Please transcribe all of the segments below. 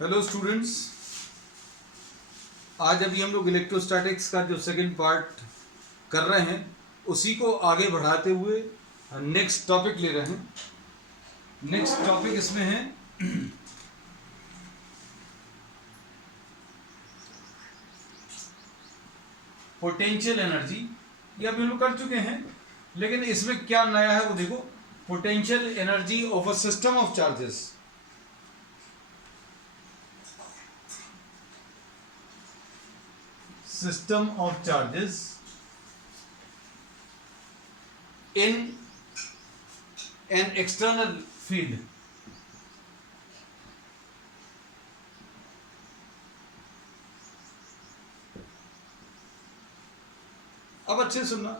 Hello students, आज अभी हम लोग इलेक्ट्रोस्टैटिक्स का जो सेकंड पार्ट कर रहे हैं उसी को आगे बढ़ाते हुए नेक्स्ट टॉपिक ले रहे हैं। नेक्स्ट टॉपिक इसमें है पोटेंशियल एनर्जी। ये अभी हम लोग कर चुके हैं, लेकिन इसमें क्या नया है वो देखो। Potential energy of a system of charges. System of charges in an external field. अब अच्छे सुनना,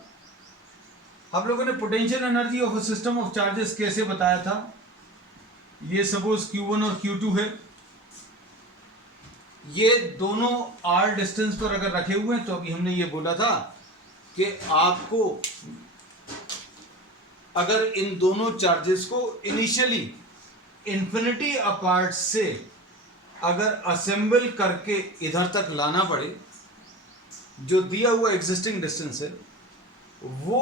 हम लोगों ने potential energy of a system of charges कैसे बताया था। ये सपोज Q1 और Q2 है, ये दोनों r डिस्टेंस पर अगर रखे हुए हैं तो अभी हमने ये बोला था कि आपको अगर इन दोनों चार्जेस को इनिशियली इन्फिनिटी अपार्ट से अगर असेंबल करके इधर तक लाना पड़े, जो दिया हुआ एग्जिस्टिंग डिस्टेंस है, वो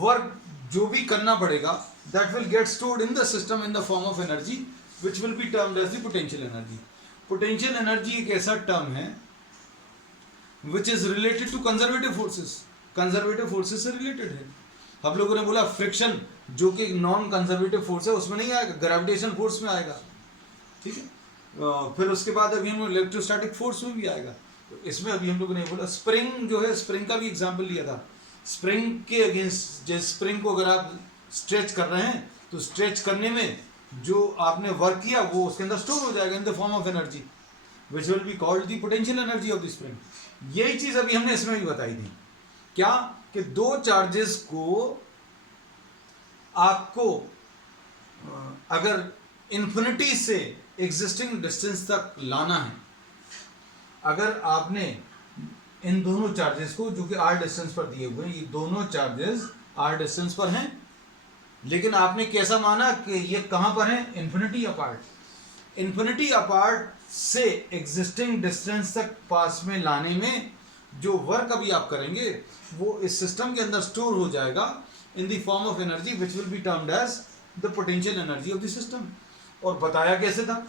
वर्क जो भी करना पड़ेगा that will get stored in the system in the form of energy which will be termed as the potential energy. Potential energy एक ऐसा टर्म है which is related to conservative forces. Conservative forces से रिलेटेड है। हम लोगों ने बोला फ्रिक्शन जो कि नॉन कंजर्वेटिव फोर्स है उसमें नहीं आएगा, ग्रेविटेशन फोर्स में आएगा, ठीक है। फिर उसके बाद अभी हम इलेक्ट्रोस्टैटिक फोर्स में भी आएगा। तो इसमें अभी हम लोगों ने बोला स्प्रिंग जो है, स्प्रिंग का भी एग्जाम्पल लिया था। स्प्रिंग के अगेंस्ट जिस स्प्रिंग को अगर आप स्ट्रेच कर रहे हैं तो स्ट्रेच करने में जो आपने वर्क किया वो उसके अंदर स्टोर हो जाएगा in the form of energy which will be called the potential energy of the spring. यही चीज अभी हमने इसमें भी बताई थी, क्या कि दो चार्जेस को आपको अगर इन्फिनिटी से एग्जिस्टिंग डिस्टेंस तक लाना है, अगर आपने इन दोनों चार्जेस को जो कि r डिस्टेंस पर दिए हुए हैं, ये दोनों चार्जेस r डिस्टेंस पर हैं, लेकिन आपने कैसा माना कि ये कहां पर है, इन्फिनिटी अपार्ट। इन्फिनिटी अपार्ट से एग्जिस्टिंग डिस्टेंस तक पास में लाने में जो वर्क अभी आप करेंगे वो इस सिस्टम के अंदर स्टोर हो जाएगा in the form of energy which will be termed as the potential energy of the system. और बताया कैसे था,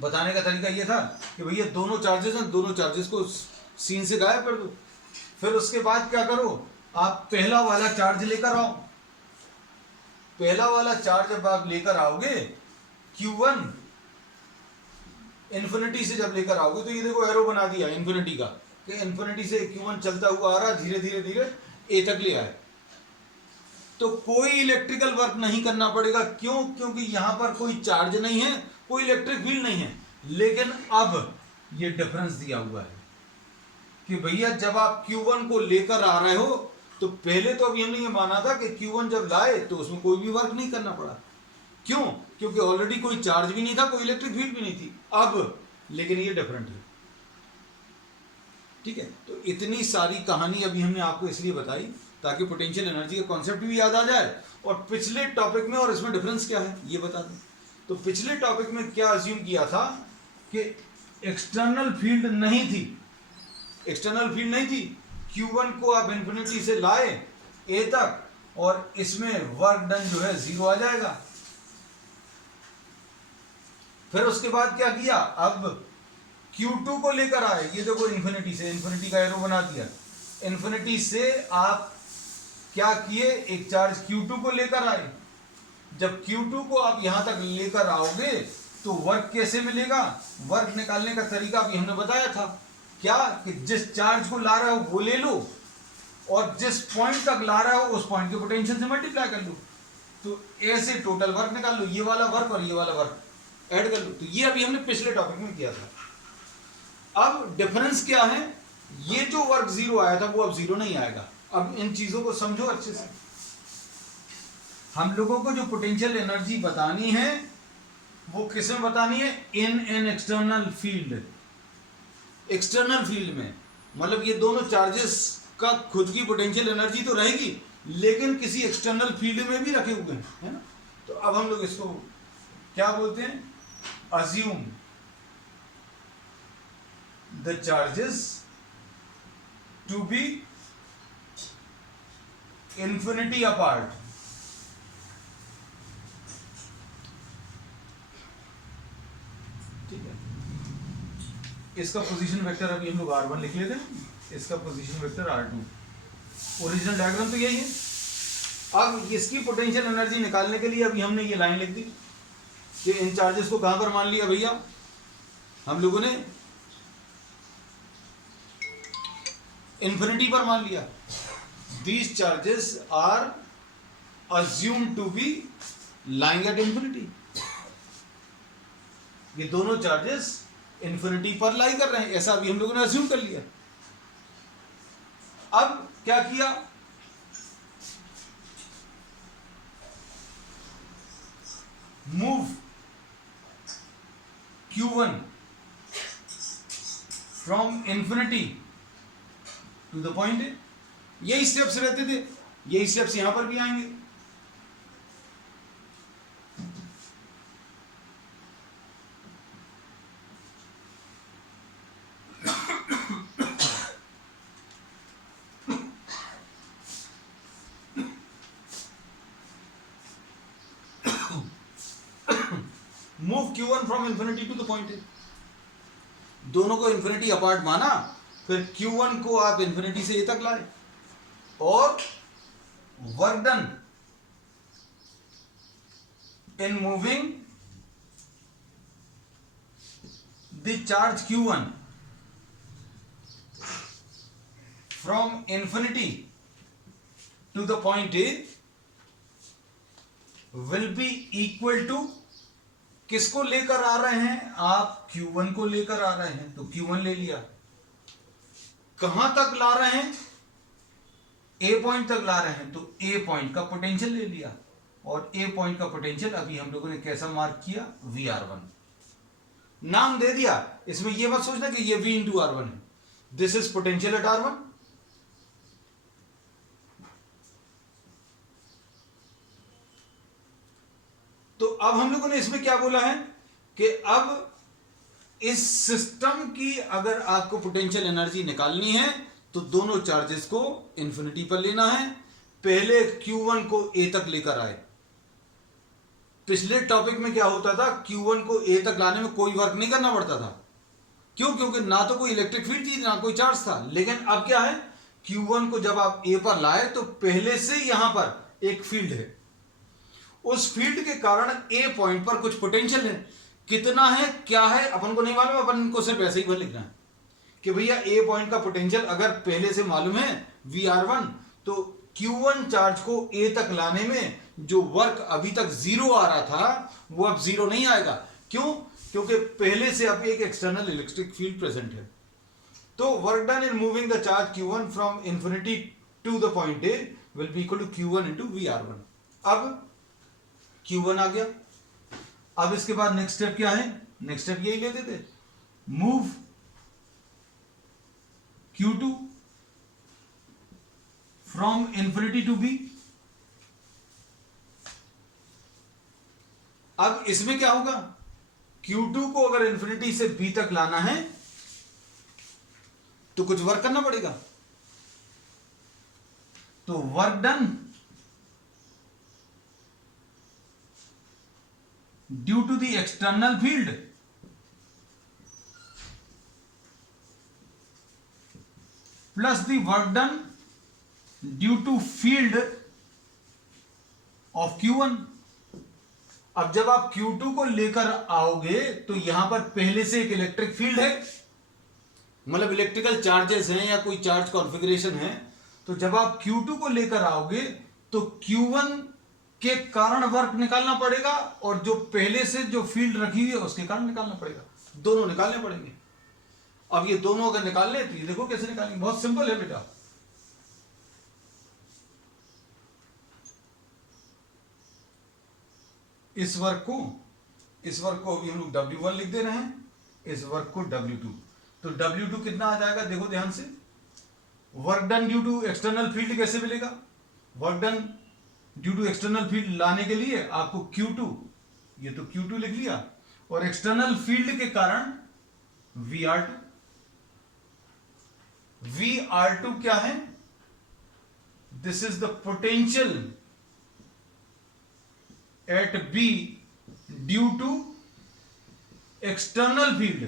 बताने का तरीका ये था कि भैया दोनों चार्जेस हैं, दोनों चार्जेस को सीन से गायब कर दो। फिर उसके बाद क्या करो, आप पहला वाला चार्ज लेकर आओ। पहला वाला चार्ज जब आप लेकर आओगे Q1 इन्फिनिटी से जब लेकर आओगे तो ये देखो एरो बना दिया इन्फिनिटी का कि इन्फिनिटी से Q1 चलता हुआ आ रहा, धीरे धीरे धीरे A तक ले आए। तो कोई इलेक्ट्रिकल वर्क नहीं करना पड़ेगा। क्यों? क्योंकि यहां पर कोई चार्ज नहीं है, कोई इलेक्ट्रिक फील्ड नहीं है। लेकिन अब ये डिफरेंस दिया हुआ है कि भैया जब आप Q1 को लेकर आ रहे हो तो पहले तो अभी हमने ये माना था कि Q1 जब लाए तो उसमें कोई भी वर्क नहीं करना पड़ा। क्यों? क्योंकि ऑलरेडी कोई चार्ज भी नहीं था, कोई इलेक्ट्रिक फील्ड भी नहीं थी। अब लेकिन ये डिफरेंट है, ठीक है। तो इतनी सारी कहानी अभी हमने आपको इसलिए बताई ताकि पोटेंशियल एनर्जी का कॉन्सेप्ट भी याद आ जाए और पिछले टॉपिक में और इसमें डिफरेंस क्या है ये बता दें। तो पिछले टॉपिक में क्या अज्यूम किया था कि एक्सटर्नल फील्ड नहीं थी, एक्सटर्नल फील्ड नहीं थी। Q1 को आप इन्फिनिटी से लाए A तक और इसमें वर्क डन जो है 0 आ जाएगा। फिर उसके बाद क्या किया, अब Q2 को लेकर आए, ये देखो इन्फिनिटी से, इन्फिनिटी का एरो बना दिया। इन्फिनिटी से आप क्या किए, एक चार्ज Q2 को लेकर आए। जब Q2 को आप यहां तक लेकर आओगे तो वर्क कैसे मिलेगा, वर्क निकालने का तरीका भी हमने बताया था। क्या कि जिस चार्ज को ला रहे हो वो ले लो और जिस पॉइंट तक ला रहे हो उस पॉइंट के पोटेंशियल से मल्टीप्लाई कर लो, तो ऐसे टोटल वर्क निकाल लो। ये वाला वर्क और ये वाला वर्क ऐड कर लो। तो ये अभी हमने पिछले टॉपिक में किया था। अब डिफरेंस क्या है, ये जो वर्क 0 आया था वो अब 0 नहीं आएगा। अब इन चीजों को समझो अच्छे से। हम लोगों को जो पोटेंशियल एनर्जी बतानी है वो किसमें बतानी है, in an external field. External field में मतलब ये दोनों चार्जेस का खुद की पोटेंशियल एनर्जी तो रहेगी लेकिन किसी एक्सटर्नल फील्ड में भी रखे हुए हैं, है ना। तो अब हम लोग इसको क्या बोलते हैं, assume the charges to be infinity apart. ठीक है, इसका पोजीशन वेक्टर अभी हम लोग r1 लिख लेते हैं, इसका position vector r2। Original diagram तो यही है। अब इसकी पोटेंशियल एनर्जी निकालने के लिए अभी हमने ये लाइन लिख दी कि इन चार्जेस को कहां पर मान लिया भैया हम लोगों ने, इन्फिनिटी पर मान लिया। These charges are assumed to be lying at infinity. ये दोनों चार्जेस इन्फिनिटी पर लाई कर रहे हैं, ऐसा अभी हम लोगों ने अज्यूम कर लिया। अब क्या किया, move Q1 from infinity to the point A. यही स्टेप्स रहते थे, यही स्टेप्स यहां पर भी आएंगे। Move Q1 from infinity to the point A. दोनों को इन्फिनिटी अपार्ट माना, फिर Q1 को आप इन्फिनिटी से ए तक लाए और work done in moving the charge Q1 from infinity to the point A will be equal to, किसको लेकर आ रहे हैं आप, Q1 को लेकर आ रहे हैं, तो Q1 ले लिया। कहां तक ला रहे हैं, ए पॉइंट तक ला रहे हैं, तो ए पॉइंट का पोटेंशियल ले लिया। और ए पॉइंट का पोटेंशियल अभी हम लोगों ने कैसा मार्क किया, VR1 नाम दे दिया। इसमें यह मत सोचना कि ये V इंटू R1 है, this is potential at R1। तो अब हम लोगों ने इसमें क्या बोला है कि अब इस सिस्टम की अगर आपको पोटेंशियल एनर्जी निकालनी है तो दोनों चार्जेस को इन्फिनिटी पर लेना है। पहले Q1 को A तक लेकर आए। पिछले टॉपिक में क्या होता था, Q1 को A तक लाने में कोई वर्क नहीं करना पड़ता था। क्यों? क्योंकि ना तो कोई इलेक्ट्रिक फील्ड थी ना कोई चार्ज था। लेकिन अब क्या है, Q1 को जब आप A पर लाए तो पहले से यहां पर एक फील्ड है, उस फील्ड के कारण ए पॉइंट पर कुछ पोटेंशियल है। कितना है, क्या है, अपन को नहीं मालूम, अपन को सिर्फ ऐसे ही भर लिखना है कि भैया ए पॉइंट का पोटेंशियल अगर पहले से मालूम है VR1, तो Q1 चार्ज को ए तक लाने में जो वर्क अभी तक जीरो आ रहा था वो अब जीरो नहीं आएगा। क्यों? क्योंकि पहले से अब एक एक्सटर्नल इलेक्ट्रिक फील्ड प्रेजेंट है। तो work done in moving the charge Q1 from infinity to the point A will be equal to Q1 into VR1। अब Q1 आ गया। अब इसके बाद नेक्स्ट स्टेप क्या है, नेक्स्ट स्टेप यही लेते थे, move Q2 from infinity to B। अब इसमें क्या होगा, Q2 को अगर इन्फिनिटी से B तक लाना है तो कुछ वर्क करना पड़ेगा। तो work done due to the external field plus the work done due to field of Q1। अब जब आप Q2 को लेकर आओगे तो यहां पर पहले से एक इलेक्ट्रिक फील्ड है, मतलब इलेक्ट्रिकल चार्जेस हैं या कोई चार्ज कॉन्फ़िगरेशन है। तो जब आप Q2 को लेकर आओगे तो Q1 के कारण वर्क निकालना पड़ेगा और जो पहले से जो फील्ड रखी हुई है उसके कारण निकालना पड़ेगा। दोनों निकालने पड़ेंगे। अब ये दोनों अगर निकालने तो ये देखो कैसे निकालेंगे, बहुत सिंपल है बेटा। इस वर्क को अभी हम लोग W1 लिख दे रहे हैं, इस वर्क को W2। तो W2 कितना आ जाएगा, देखो ध्यान से, work done due to external field कैसे मिलेगा, work done due to external field लाने के लिए आपको Q2, ये तो Q2 लिख लिया, और एक्सटर्नल फील्ड के कारण VR2। VR2 क्या है? This is the potential at B due to external field.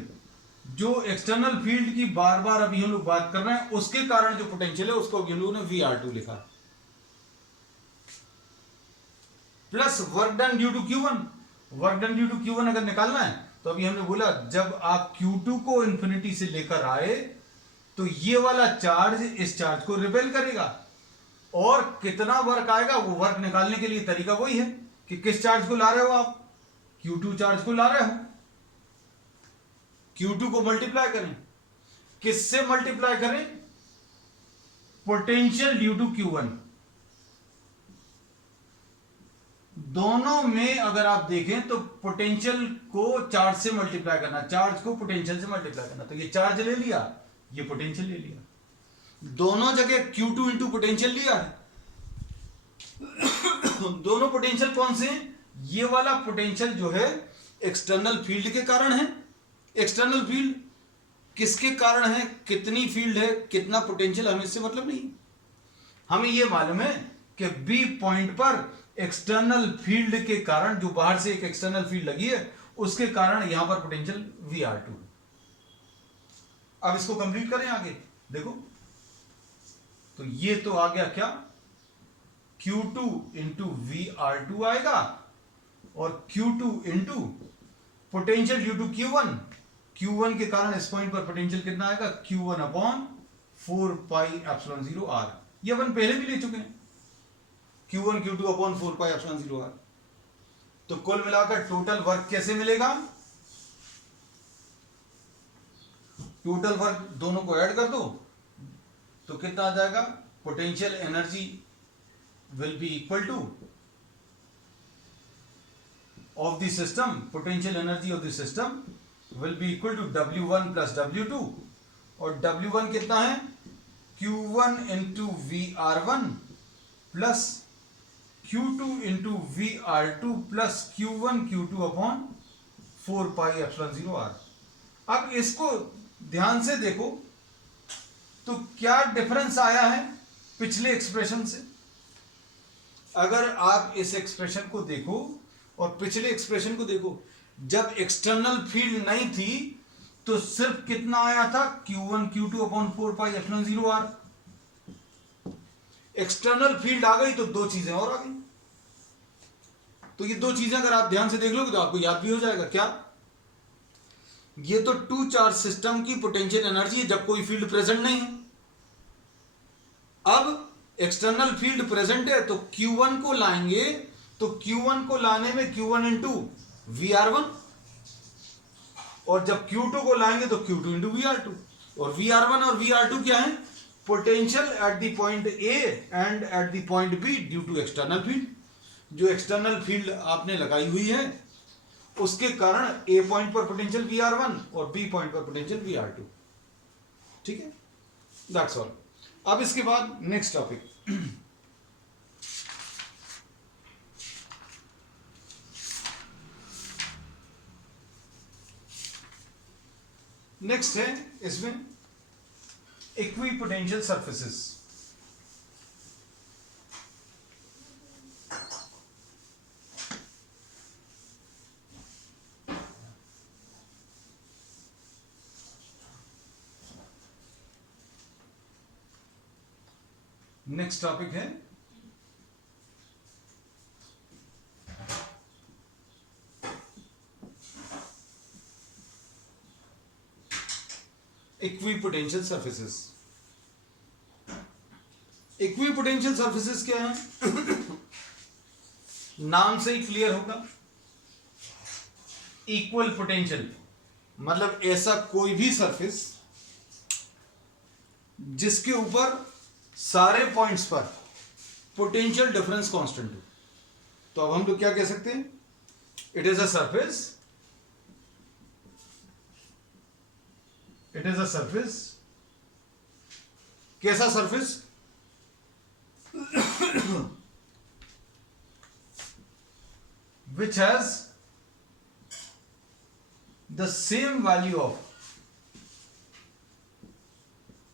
जो एक्सटर्नल फील्ड की बार बार अभी हम लोग बात कर रहे हैं, उसके कारण जो पोटेंशियल है उसको हम लोगों ने VR2 लिखा, plus work done due to Q1। Work done due to Q1 अगर निकालना है तो अभी हमने बोला जब आप Q2 को इंफिनिटी से लेकर आए तो ये वाला चार्ज इस चार्ज को रिपेल करेगा, और कितना वर्क आएगा वो वर्क निकालने के लिए तरीका वही है कि किस चार्ज को ला रहे हो आप, Q2 चार्ज को ला रहे हो, Q2 को मल्टीप्लाई करें, किससे मल्टीप्लाई करें? Potential due to Q1। दोनों में अगर आप देखें तो पोटेंशियल को चार्ज से मल्टीप्लाई करना, चार्ज को पोटेंशियल से मल्टीप्लाई करना, तो ये चार्ज ले लिया, ये पोटेंशियल ले लिया, दोनों जगह Q2 इंटू पोटेंशियल लिया है। दोनों पोटेंशियल कौन से हैं? ये वाला पोटेंशियल जो है एक्सटर्नल फील्ड के कारण है। एक्सटर्नल फील्ड किसके कारण है, कितनी फील्ड है, कितना पोटेंशियल, हमें इससे मतलब नहीं। हमें यह मालूम है कि बी पॉइंट पर एक्सटर्नल फील्ड के कारण, जो बाहर से एक एक्सटर्नल फील्ड लगी है उसके कारण यहां पर पोटेंशियल VR2। अब इसको कंप्लीट करें आगे, देखो तो ये तो आ गया क्या, Q2 इंटू VR2 आएगा, और Q2 into potential due to Q1। Q1 के कारण इस पॉइंट पर पोटेंशियल कितना आएगा, Q1 अपॉन 4πε0r। ये अपन पहले भी ले चुके हैं, Q1 Q2 अपॉन 4πε0r। तो कुल मिलाकर टोटल वर्क कैसे मिलेगा? टोटल वर्क दोनों को ऐड कर दो तो कितना आ जाएगा, potential energy will be equal to of the system, potential energy of the system will be equal to W1 plus W2, और W1 कितना है, Q1 into VR1 plus Q2 into VR2 plus Q1 Q2 upon 4πε0r। अब इसको ध्यान से देखो तो क्या डिफरेंस आया है पिछले एक्सप्रेशन से। अगर आप इस एक्सप्रेशन को देखो और पिछले एक्सप्रेशन को देखो, जब एक्सटर्नल फील्ड नहीं थी तो सिर्फ कितना आया था, Q1 Q2 upon 4πε0r। External field आ गई तो दो चीजें और आ गई। तो ये दो चीजें अगर आप ध्यान से देख लोगे तो आपको याद भी हो जाएगा। क्या? ये तो टू चार्ज सिस्टम की पोटेंशियल एनर्जी है जब कोई फील्ड प्रेजेंट नहीं है। अब एक्सटर्नल फील्ड प्रेजेंट है तो Q1 को लाएंगे, तो Q1 को लाने में Q1 इंटू VR1, और जब Q2 को लाएंगे तो Q2 इंटू VR2। और VR1 और VR2 क्या है, potential at the point A and at the point B due to external field. जो एक्सटर्नल फील्ड आपने लगाई हुई है उसके कारण A पॉइंट पर पोटेंशियल VR1 और B पॉइंट पर पोटेंशियल VR2। ठीक है, दैट्स ऑल। अब इसके बाद नेक्स्ट टॉपिक, नेक्स्ट है इसमें इक्विपोटेंशियल सरफेसेस। नेक्स्ट टॉपिक है इक्विपोटेंशियल सरफेसेस। इक्विपोटेंशियल सरफेसेस क्या है? नाम से ही क्लियर होगा, इक्वल पोटेंशियल मतलब ऐसा कोई भी सरफेस जिसके ऊपर सारे पॉइंट्स पर पोटेंशियल डिफरेंस कांस्टेंट हो। तो अब हम लोग क्या कह सकते हैं, it is a surface, it is a surface. कैसा surface? which has the same value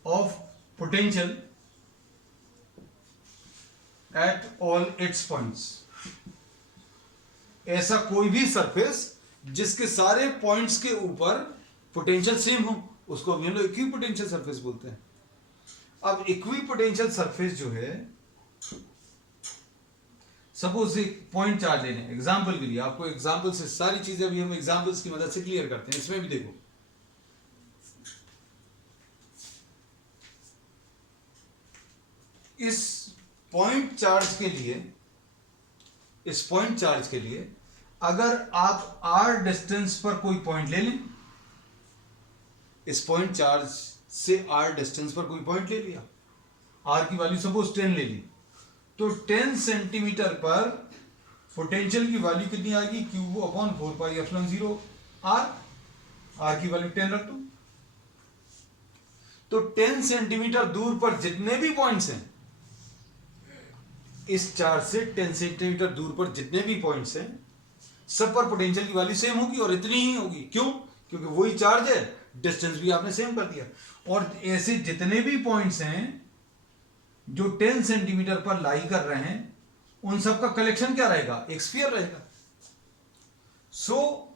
of potential at all its points. ऐसा कोई भी सरफेस जिसके सारे पॉइंट्स के ऊपर पोटेंशियल सेम हो, उसको हम लोग इक्विपोटेंशियल सरफेस बोलते हैं. अब इक्विपोटेंशियल सरफेस जो है, सपोज एक पॉइंट चार्ज लेने, एग्जांपल के लिए, आपको एग्जांपल से सारी चीजें अभी हम एग्जांपल्स की मदद से क्लियर करते हैं. इसमें भी देखो, इस पॉइंट चार्ज के लिए अगर आप r डिस्टेंस पर कोई पॉइंट ले लें, इस पॉइंट चार्ज से r डिस्टेंस पर कोई पॉइंट ले लिया, r की वैल्यू सपोज 10 ले ली, तो 10 सेंटीमीटर पर पोटेंशियल की वैल्यू कितनी आएगी? Q/4πε0 r की वैल्यू 10 रख दो. तो 10 सेंटीमीटर दूर पर जितने भी पॉइंट्स हैं, इस चार्ज से 10 सेंटीमीटर दूर पर जितने भी पॉइंट्स हैं, सब पर पोटेंशियल की वैल्यू सेम होगी और इतनी ही होगी. क्यों? क्योंकि वही चार्ज है, डिस्टेंस भी आपने सेम कर दिया. और ऐसे जितने भी पॉइंट्स हैं जो 10 सेंटीमीटर पर लाई कर रहे हैं, उन सब का कलेक्शन क्या रहेगा? एक स्फीयर रहेगा. So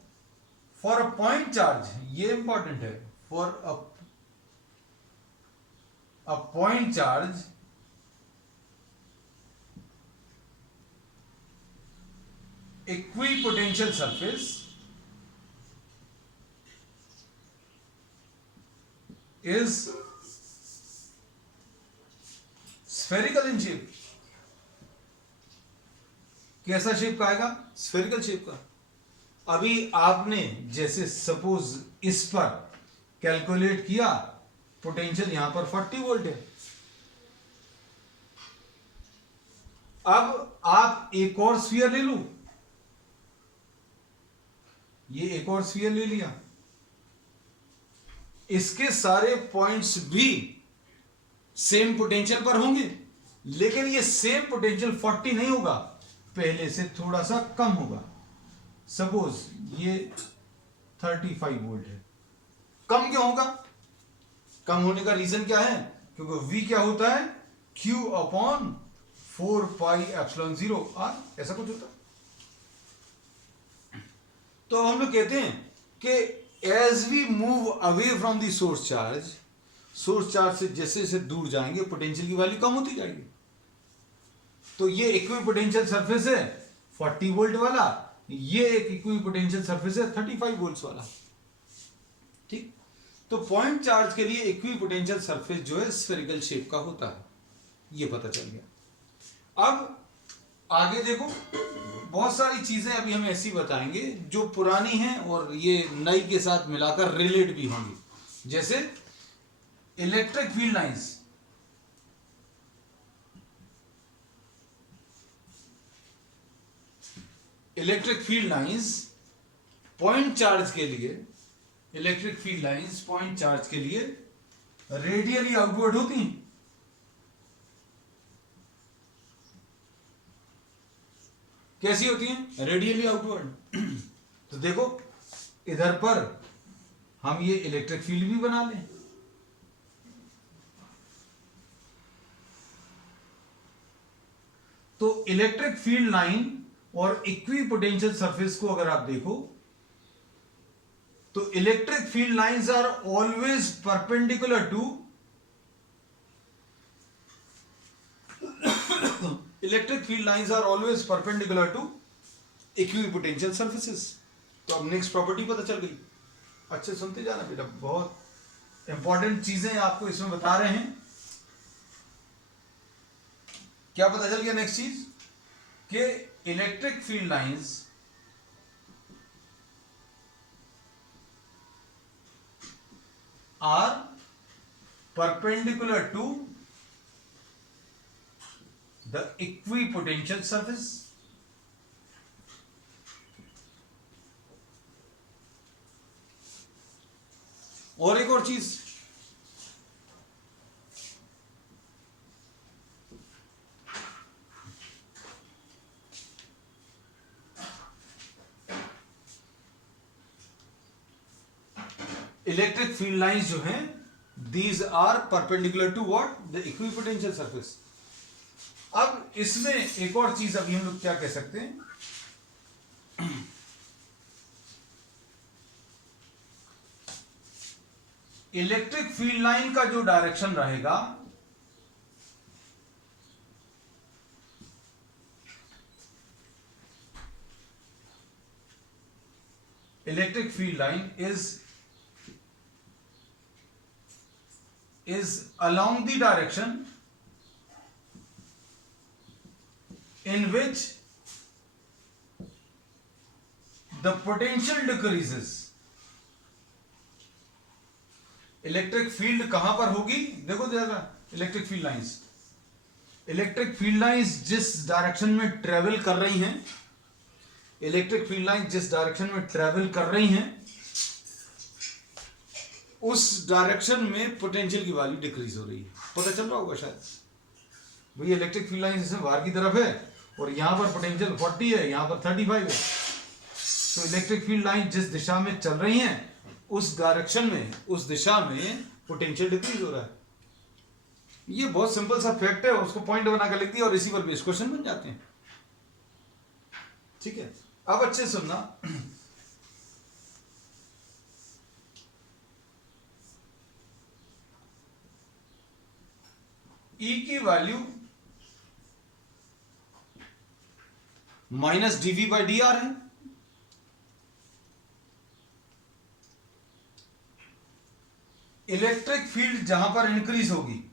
for a point charge, ये इंपॉर्टेंट है, for a point charge equipotential surface is spherical in shape. कैसा शेप का आएगा? स्फेरिकल शेप का. अभी आपने जैसे सपोज इस पर कैलकुलेट किया, पोटेंशियल यहां पर 40 वोल्ट है. अब आप एक और स्फीयर ले लो, ये एक और स्फीयर ले लिया, इसके सारे पॉइंट्स भी सेम पोटेंशियल पर होंगे, लेकिन ये सेम पोटेंशियल 40 नहीं होगा, पहले से थोड़ा सा कम होगा. सपोज ये 35 वोल्ट है. कम क्यों होगा? कम होने का रीजन क्या है? क्योंकि V क्या होता है? Q/4πε0 r, ऐसा कुछ होता है. तो हम लोग कहते हैं कि as we move away from the source charge से जैसे जैसे दूर जाएंगे, पोटेंशियल की वैल्यू कम होती जाएगी. तो ये इक्विपोटेंशियल सरफेस है 40 वोल्ट वाला, ये एक इक्विपोटेंशियल सरफेस है 35 वोल्ट्स वाला. ठीक. तो पॉइंट चार्ज के लिए इक्विपोटेंशियल सरफेस जो है स्फेरिकल शेप का होता है, ये पता चल गया. अब आगे देखो, बहुत सारी चीजें अभी हम ऐसी बताएंगे जो पुरानी हैं और ये नई के साथ मिलाकर रिलेट भी होंगी. जैसे electric field lines. Electric field lines point charge के लिए, electric field lines point charge के लिए रेडियली आउटवर्ड होती हैं. कैसी होती हैं? Radially outward. तो देखो, इधर पर हम ये इलेक्ट्रिक फील्ड भी बना लें. तो इलेक्ट्रिक फील्ड लाइन और इक्विपोटेंशियल सरफेस को अगर आप देखो, तो electric field lines are always perpendicular to electric field lines are always perpendicular to equipotential surfaces. तो अब नेक्स्ट प्रॉपर्टी पता चल गई. अच्छे सुनते जाना बेटा, बहुत इंपॉर्टेंट चीजें आपको इसमें बता रहे हैं. क्या पता चल गया? नेक्स्ट चीज कि electric field lines are perpendicular to the equipotential surface. और एक और चीज, इलेक्ट्रिक फील्ड लाइंस जो हैं these are perpendicular to what the equipotential surface. अब इसमें एक और चीज अभी हम लोग क्या कह सकते हैं, इलेक्ट्रिक फील्ड लाइन का जो डायरेक्शन रहेगा electric field line is along the direction in which the potential decreases। Electric field कहां पर होगी, देखो जरा, इलेक्ट्रिक फील्ड लाइंस जिस डायरेक्शन में ट्रेवल कर रही हैं, इलेक्ट्रिक फील्ड लाइन जिस डायरेक्शन में ट्रेवल कर रही हैं उस डायरेक्शन में पोटेंशियल की वैल्यू डिक्रीज हो रही है। पता चल रहा होगा शायद, भाई इलेक्ट्रिक फील्ड लाइन जैसे बाहर की तरफ है और यहां पर पोटेंशियल 40 है, यहां पर 35 है, तो इलेक्ट्रिक फील्ड लाइन जिस दिशा में चल रही हैं उस डायरेक्शन में, उस दिशा में पोटेंशियल डिक्रीज हो रहा है। ये बहुत सिंपल सा फैक्ट है, उसको पॉइंट बनाकर लिख दिया और इसी पर बेस क्वेश्चन बन जाते हैं। ठीक है, अब अच्छे सुनना, E की value minus dV by D R है। इलेक्ट्रिक फील्ड जहां पर इंक्रीज होगी,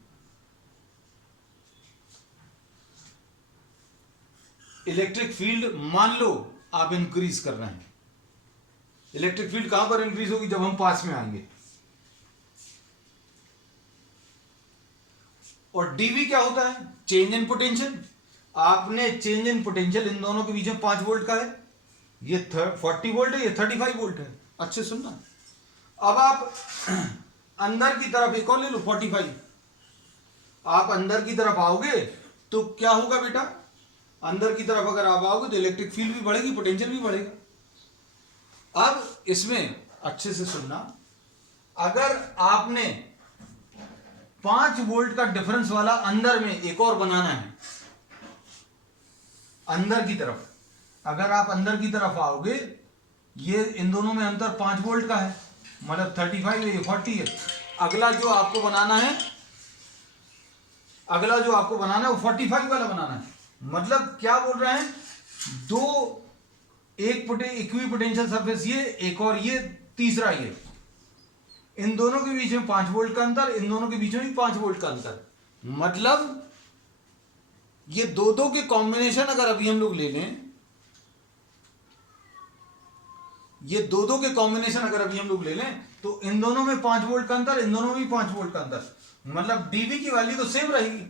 इलेक्ट्रिक फील्ड मान लो आप इंक्रीज कर रहे हैं, इलेक्ट्रिक फील्ड कहां पर इंक्रीज होगी, जब हम पास में आएंगे। और डीवी क्या होता है, चेंज इन पोटेंशियल। आपने चेंज इन पोटेंशियल इन दोनों के बीच में 5 वोल्ट का है, ये 40 वोल्ट है, ये 35 वोल्ट है। अच्छे सुनना, अब आप अंदर की तरफ एक और ले लो 45, आप अंदर की तरफ आओगे तो क्या होगा बेटा, अंदर की तरफ अगर आप आओगे तो इलेक्ट्रिक फील्ड भी बढ़ेगी, पोटेंशियल भी बढ़ेगा। अब इसमें अच्छे से सुनना, अगर आपने 5 वोल्ट का डिफरेंस वाला अंदर में एक और बनाना है, अंदर की तरफ अगर आप अंदर की तरफ आओगे, ये इन दोनों में अंतर 5 वोल्ट का है, मतलब 35 है, ये 40 है। अगला जो आपको बनाना है, अगला जो आपको बनाना है वो 45 वाला बनाना है। मतलब क्या बोल रहे हैं, दो एक इक्विपोटेंशियल सरफेस ये, एक और ये, तीसरा ये, इन दोनों के बीच में 5 वोल्ट का अंतर, इन दोनों के बीच में भी 5 वोल्ट का अंतर। मतलब ये दो के कॉम्बिनेशन अगर अभी हम लोग ले लें, ये दो के कॉम्बिनेशन अगर अभी हम लोग ले लें तो इन दोनों में 5 वोल्ट का अंतर, इन दोनों में भी 5 वोल्ट का अंतर, मतलब डीवी की वैल्यू तो सेम रहेगी,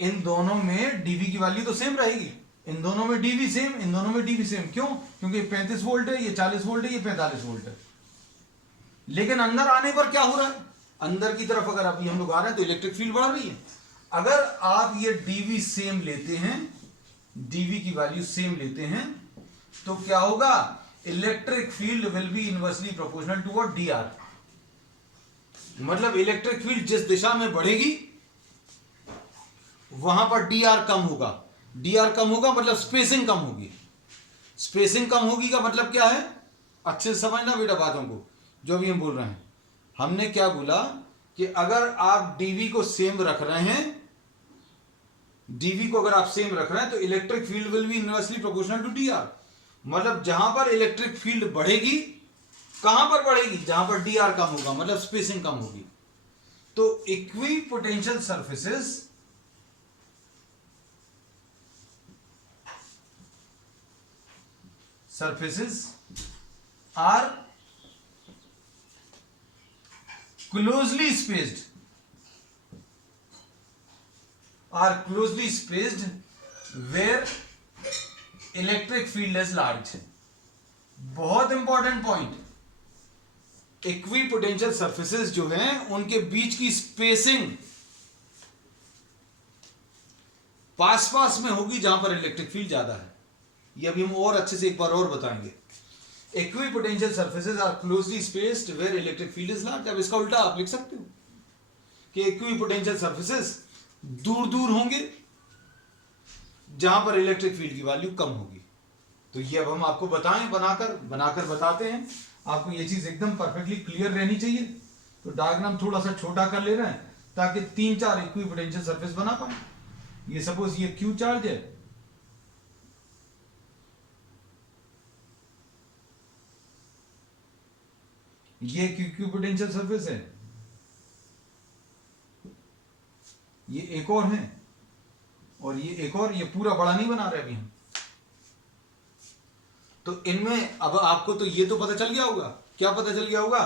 इन दोनों में डीवी की वैल्यू तो सेम रहेगी, इन दोनों में डीवी सेम, इन दोनों में डीवी सेम। क्यों, क्योंकि 35 वोल्ट है, ये 40 वोल्ट है, ये 45 वोल्ट है। लेकिन अंदर आने पर क्या हो रहा है, अंदर की तरफ अगर अभी हम लोग आ रहे हैं तो इलेक्ट्रिक फील्ड बढ़ रही है। अगर आप ये डीवी सेम लेते हैं, डीवी की वैल्यू सेम लेते हैं, तो क्या होगा, electric field will be inversely proportional to what, d r. मतलब इलेक्ट्रिक फील्ड जिस दिशा में बढ़ेगी वहां पर डी आर कम होगा। डी आर कम होगा मतलब स्पेसिंग कम होगी। स्पेसिंग कम होगी का मतलब क्या है, अच्छे से समझना बेटा बातों को जो भी हम बोल रहे हैं। हमने क्या बोला कि अगर आप डीवी को सेम रख रहे हैं, डीवी को अगर आप सेम रख रहे हैं तो electric field will be inversely proportional to d r. मतलब जहां पर इलेक्ट्रिक फील्ड बढ़ेगी, कहां पर बढ़ेगी, जहां पर डी आर कम होगा, मतलब स्पेसिंग कम होगी। तो equipotential surfaces are closely spaced, where electric field is large। बहुत इंपॉर्टेंट पॉइंट, इक्विपोटेंशियल सरफेसेस जो हैं उनके बीच की स्पेसिंग पास में होगी जहां पर इलेक्ट्रिक फील्ड ज्यादा है। ये अभी हम और अच्छे से एक बार और बताएंगे। Equipotential surfaces are closely spaced where electric field is large. अब इसका उल्टा आप लिख सकते हो कि इक्विपोटेंशियल सर्फेसेज दूर दूर होंगे जहां पर इलेक्ट्रिक फील्ड की वैल्यू कम होगी। तो ये अब हम आपको बनाकर बताते हैं। आपको ये चीज एकदम परफेक्टली क्लियर रहनी चाहिए। तो डायग्राम थोड़ा सा छोटा कर ले रहे हैं ताकि 3-4 इक्विपोटेंशियल सरफेस बना पाए। ये सपोज ये क्यू चार्ज है, ये इक्विपोटेंशियल सरफेस है, ये एक और है, और ये एक और, ये पूरा बड़ा नहीं बना रहे अभी हम। तो इनमें अब आपको तो ये तो पता चल गया होगा, क्या पता चल गया होगा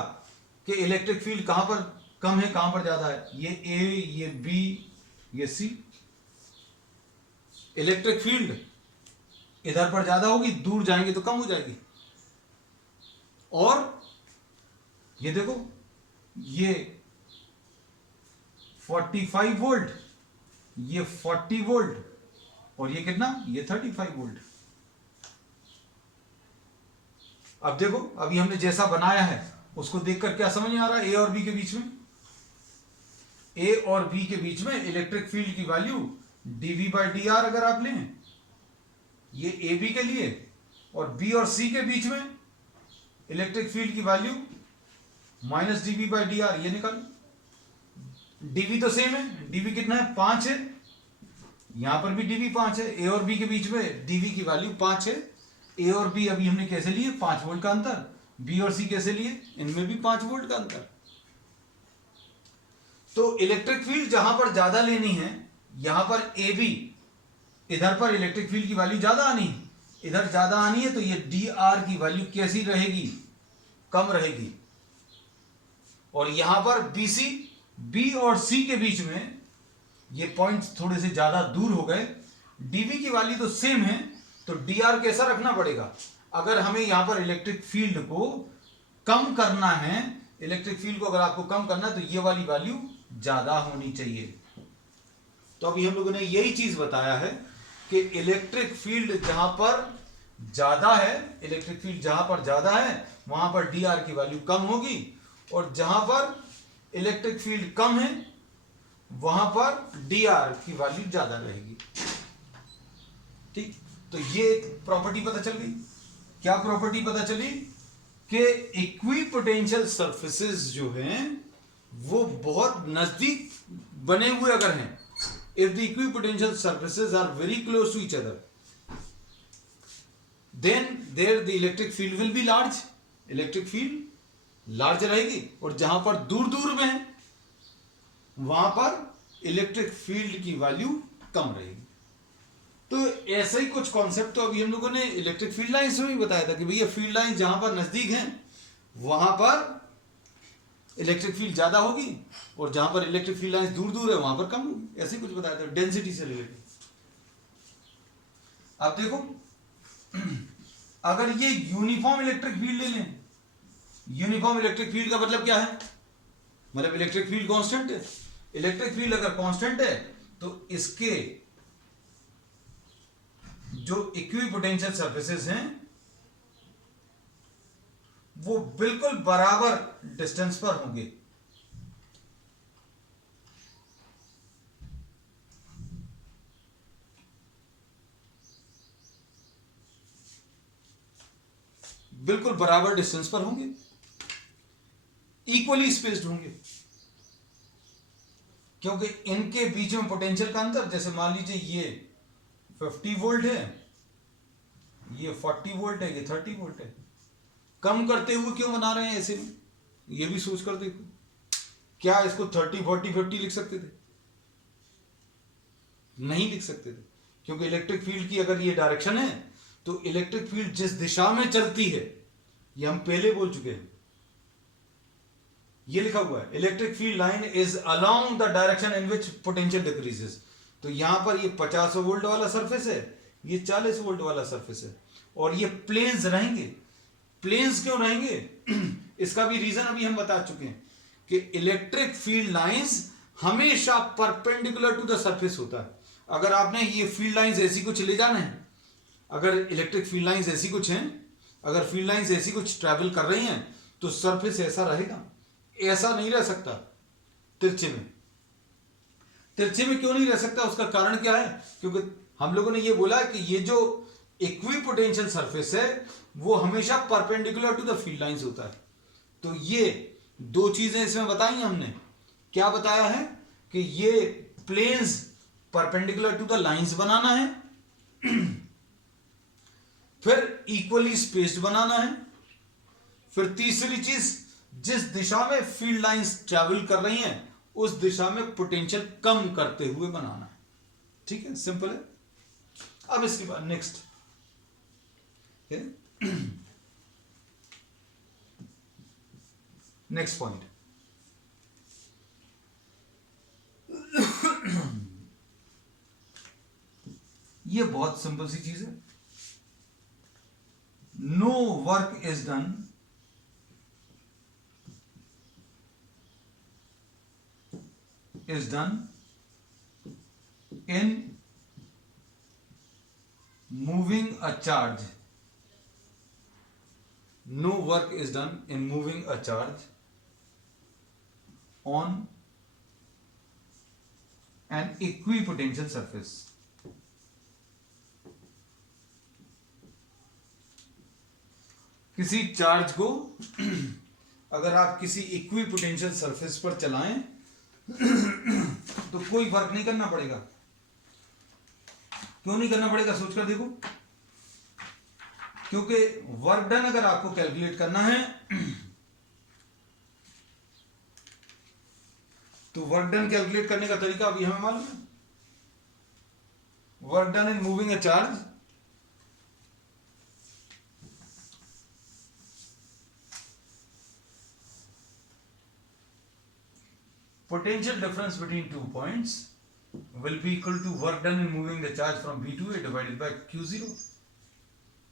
कि इलेक्ट्रिक फील्ड कहां पर कम है कहां पर ज्यादा है। ये ए, ये बी, ये सी। इलेक्ट्रिक फील्ड इधर पर ज्यादा होगी, दूर जाएंगे तो कम हो जाएगी। और ये देखो, ये 45 वोल्ट, ये 40 वोल्ट, और ये कितना, ये 35 वोल्ट। अब देखो, अभी हमने जैसा बनाया है उसको देखकर क्या समझ में आ रहा है। ए और बी के बीच में, ए और बी के बीच में इलेक्ट्रिक फील्ड की वैल्यू dV/dr अगर आप लें, ये ए बी के लिए, और बी और सी के बीच में इलेक्ट्रिक फील्ड की वैल्यू -dV/dr, ये निकालो। dV तो सेम है, dV कितना है, 5 है, यहां पर भी dV 5 है। ए और बी के बीच में dV की वैल्यू 5 है। ए और बी अभी हमने कैसे लिए, 5 वोल्ट का अंतर। बी और सी कैसे लिए, इनमें भी 5 वोल्ट का अंतर। तो इलेक्ट्रिक फील्ड जहां पर ज्यादा लेनी है, यहां पर ए बी, इधर पर इलेक्ट्रिक फील्ड की वैल्यू ज्यादा आनी है, इधर ज्यादा आनी है, तो ये dr की वैल्यू कैसी रहेगी, कम रहेगी। और यहां पर BC, B और C के बीच में ये पॉइंट्स थोड़े से ज्यादा दूर हो गए, dV की वैल्यू तो सेम है, तो dr कैसा रखना पड़ेगा। अगर हमें यहां पर इलेक्ट्रिक फील्ड को कम करना है, इलेक्ट्रिक फील्ड को अगर आपको कम करना है, तो ये वाली वैल्यू ज्यादा होनी चाहिए। तो अभी हम लोगों ने यही चीज बताया है कि इलेक्ट्रिक फील्ड जहां पर ज्यादा है, इलेक्ट्रिक फील्ड जहां पर ज्यादा है वहां पर dr की वैल्यू कम होगी, और जहां पर इलेक्ट्रिक फील्ड कम है वहां पर dr की वैल्यू ज्यादा रहेगी। ठीक, तो ये प्रॉपर्टी पता चल गई। क्या प्रॉपर्टी पता चली कि इक्विपोटेंशियल सरफेसेस जो हैं वो बहुत नजदीक बने हुए अगर हैं, if the equipotential surfaces are very close to each other, then there the electric field will be large, electric field large रहेगी। और जहां पर दूर दूर में है वहां पर इलेक्ट्रिक फील्ड की वैल्यू कम रहेगी। तो ऐसा ही कुछ कॉन्सेप्ट तो अभी हम लोगों ने इलेक्ट्रिक फील्ड लाइंस में भी बताया था कि भैया फील्ड लाइन जहां पर नजदीक हैं वहां पर इलेक्ट्रिक फील्ड ज्यादा होगी, और जहां पर इलेक्ट्रिक फील्ड लाइंस दूर दूर है वहां पर कम होगी। ऐसे कुछ बताया था डेंसिटी से रिलेटेड। अब देखो, अगर ये यूनिफॉर्म इलेक्ट्रिक फील्ड ले लें, यूनिफॉर्म इलेक्ट्रिक फील्ड का मतलब क्या है, मतलब इलेक्ट्रिक फील्ड कांस्टेंट है। इलेक्ट्रिक फील्ड अगर कांस्टेंट है तो इसके जो इक्विपोटेंशियल सरफेसेस हैं वो बिल्कुल बराबर डिस्टेंस पर होंगे। बिल्कुल बराबर डिस्टेंस पर होंगे, इक्वली स्पेस्ड होंगे, क्योंकि इनके बीच में पोटेंशियल का अंतर, जैसे मान लीजिए ये 50 वोल्ट है, ये 40 वोल्ट है, ये 30 वोल्ट है। कम करते हुए क्यों बना रहे हैं ऐसे में, ये भी सोच कर देखो। क्या इसको 30, 40, 50 लिख सकते थे? नहीं लिख सकते थे, क्योंकि इलेक्ट्रिक फील्ड की अगर ये डायरेक्शन है तो इलेक्ट्रिक फील्ड जिस दिशा में चलती है, ये हम पहले बोल चुके हैं, ये लिखा हुआ है electric field line is along the direction in which potential decreases. तो यहां पर ये 50 वोल्ट वाला सरफेस है, ये 40 वोल्ट वाला सरफेस है, और ये प्लेन्स रहेंगे। प्लेन्स क्यों रहेंगे इसका भी रीजन अभी हम बता चुके हैं कि इलेक्ट्रिक फील्ड लाइंस हमेशा परपेंडिकुलर टू द सरफेस होता है। अगर आपने ये फील्ड लाइंस ऐसी कुछ ले जाना है, अगर इलेक्ट्रिक फील्ड लाइंस ऐसी कुछ हैं, अगर फील्ड लाइंस ऐसी कुछ ट्रैवल कर रही हैं तो सरफेस ऐसा रहेगा, ऐसा नहीं रह सकता तिरछे में। तिरछे में क्यों नहीं रह सकता, उसका कारण क्या है? क्योंकि हम लोगों ने ये बोला कि ये जो इक्विपोटेंशियल सरफेस है वो हमेशा perpendicular to the field lines होता है। तो ये दो चीजें इसमें बताई हमने। क्या बताया है कि ये planes perpendicular to the lines बनाना है, फिर इक्वली स्पेस्ड बनाना है, फिर तीसरी चीज जिस दिशा में फील्ड लाइंस ट्रैवल कर रही हैं उस दिशा में पोटेंशियल कम करते हुए बनाना है। ठीक है, सिंपल है। अब इसके बाद नेक्स्ट नेक्स्ट पॉइंट, ये बहुत सिंपल सी चीज है। No work is done in moving a charge. No work is done in moving a charge on an equipotential surface. किसी चार्ज को अगर आप किसी इक्विपोटेंशियल सरफेस पर चलाएं तो कोई फर्क नहीं करना पड़ेगा। क्यों नहीं करना पड़ेगा, सोचकर देखो। क्योंकि वर्क डन अगर आपको कैलकुलेट करना है तो वर्क डन कैलकुलेट करने का तरीका अभी हमें मालूम है। Work done in moving a charge potential difference between 2 points will be equal to work done in moving the charge from V to A divided by Q0.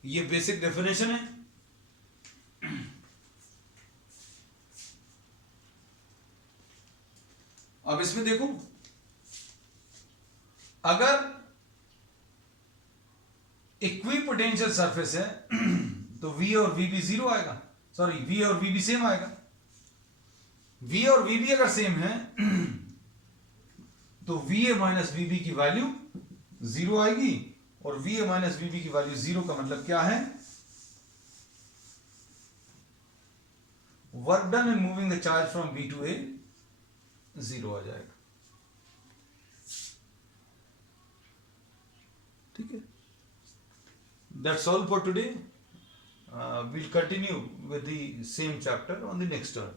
ये बेसिक डेफिनेशन है। अब इसमें देखो, अगर इक्विपोटेंशियल सरफेस है तो V और VB zero आएगा, सॉरी V और VB सेम आएगा। V और VB अगर सेम है तो VA माइनस VB की वैल्यू जीरो आएगी, और VA माइनस VB की वैल्यू जीरो का मतलब क्या है? Work done in moving the charge from B to A zero आ जाएगा। ठीक है, that's all for today. We'll continue with the same chapter on the next turn.